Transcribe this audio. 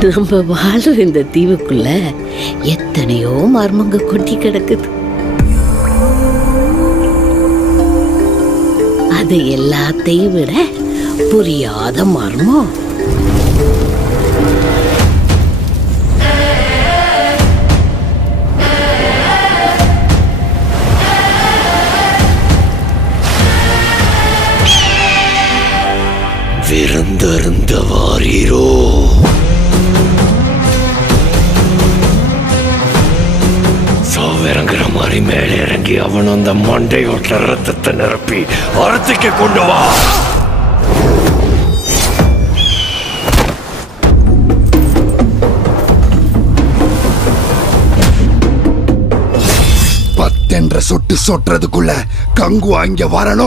நம்ம வாழ்ற இந்த தீவுக்குள்ள எத்தனையோ மர்மங்க கொட்டி கிடக்குது. அது எல்லாத்தையும் விட புரியாத மர்மம் விருந்தருந்த வாரீரோ. சாவிறங்குற மாதிரி மேலே இறங்கி அவன் அந்த மண்டையோட்ட ரத்தத்தை நிரப்பி அறுத்துக்கு கொண்டு வா. பத்தென்ற சொட்டு சொட்டுறதுக்குள்ள கங்கு அங்க வரணும்.